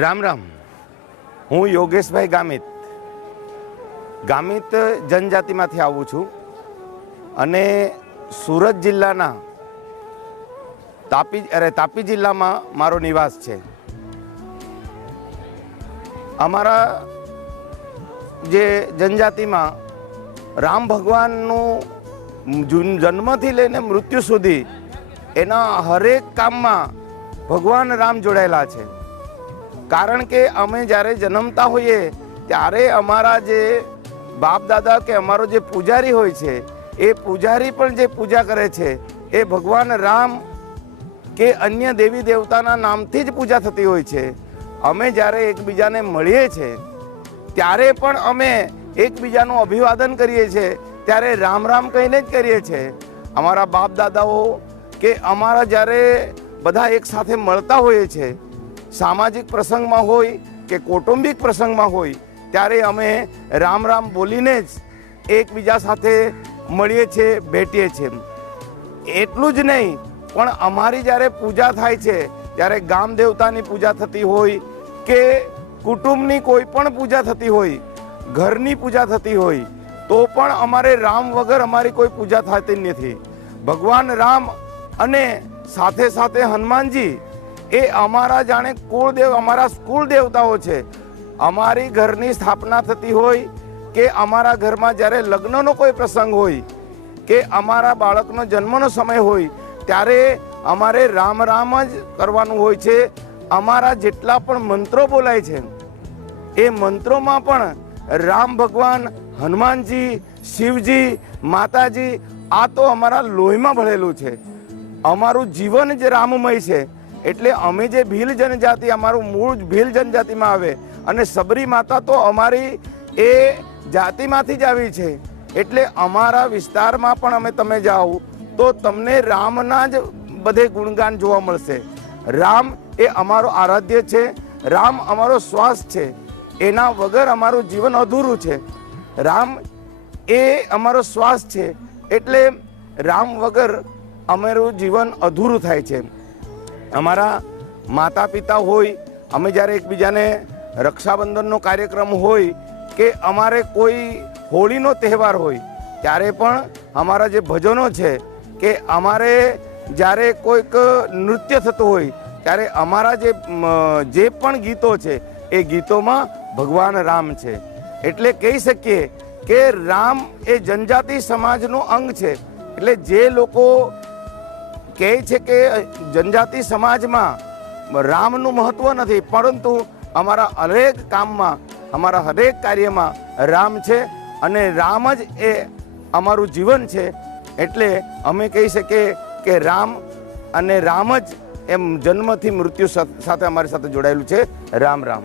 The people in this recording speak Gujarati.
રામ રામ. હું યોગેશભાઈ ગામિત જનજાતિમાંથી આવું છું અને સુરત જિલ્લાના તાપી જિલ્લામાં મારો નિવાસ છે. અમારા જે જનજાતિમાં રામ ભગવાનનું જન્મથી લઈને મૃત્યુ સુધી એના હરેક કામમાં ભગવાન રામ જોડાયેલા છે. કારણ કે અમે જ્યારે જન્મતા હોઈએ ત્યારે અમારા જે બાપ દાદા કે અમારો જે પૂજારી હોય છે એ પૂજારી પણ જે પૂજા કરે છે એ ભગવાન રામ કે અન્ય દેવી દેવતાના નામથી જ પૂજા થતી હોય છે. અમે જ્યારે એકબીજાને મળીએ છીએ ત્યારે પણ અમે એકબીજાનું અભિવાદન કરીએ છીએ ત્યારે રામ રામ કહીને જ કરીએ છીએ. અમારા બાપ દાદાઓ કે અમારા જ્યારે બધા એક સાથે મળતા હોઈએ છીએ, સામાજિક પ્રસંગમાં હોય કે કૌટુંબિક પ્રસંગમાં હોય ત્યારે અમે રામ રામ બોલીને જ એકબીજા સાથે મળીએ છીએ, ભેટીએ છીએ. એટલું જ નહીં પણ અમારી જ્યારે પૂજા થાય છે ત્યારે ગામ દેવતાની પૂજા થતી હોય કે કુટુંબની કોઈ પણ પૂજા થતી હોય, ઘરની પૂજા થતી હોય તો પણ અમારે રામ વગર અમારી કોઈ પૂજા થતી નથી. ભગવાન રામ અને સાથે સાથે હનુમાનજી એ અમારા જાણે કુળદેવ, અમારા કુળ દેવતાઓ છે. અમારી ઘરની સ્થાપના થતી હોય કે અમારા ઘરમાં જ્યારે લગ્નનો કોઈ પ્રસંગ હોય કે અમારા બાળકનો જન્મનો સમય હોય ત્યારે અમારે રામ રામ જ કરવાનું હોય છે. અમારા જેટલા પણ મંત્રો બોલાય છે એ મંત્રોમાં પણ રામ ભગવાન, હનુમાનજી, શિવજી, માતાજી આ તો અમારા લોહીમાં ભળેલું છે. અમારું જીવન જ રામમય છે. એટલે અમે જે ભીલ જનજાતિ, અમારું મૂળ ભીલ જનજાતિમાં આવે અને સબરી માતા તો અમારી એ જાતિમાંથી જ આવી છે. એટલે અમારા વિસ્તારમાં પણ અમે તમે જાઓ તો તમને રામના જ બધે ગુણગાન જોવા મળશે. રામ એ અમારો આરાધ્ય છે, રામ અમારો શ્વાસ છે. એના વગર અમારું જીવન અધૂરું છે. રામ એ અમારો શ્વાસ છે એટલે રામ વગર અમારું જીવન અધૂરું થાય છે. અમારા માતા પિતા હોય, અમે જ્યારે એકબીજાને રક્ષાબંધનનો કાર્યક્રમ હોય કે અમારે કોઈ હોળીનો તહેવાર હોય ત્યારે પણ અમારા જે ભજનો છે કે અમારે જ્યારે કોઈક નૃત્ય થતું હોય ત્યારે અમારા જે પણ ગીતો છે એ ગીતોમાં ભગવાન રામ છે. એટલે કહી શકીએ કે રામ એ જનજાતિ સમાજનું અંગ છે. એટલે જે લોકો કહે છે કે જનજાતિ સમાજમાં રામનું મહત્વ નથી, પરંતુ અમારા હરેક કામમાં, અમારા હરેક કાર્યમાં રામ છે અને રામ જ એ અમારું જીવન છે. એટલે અમે કહી શકીએ કે રામ અને રામ જ એમ જન્મથી મૃત્યુ સાથે અમારી સાથે જોડાયેલું છે. રામ રામ.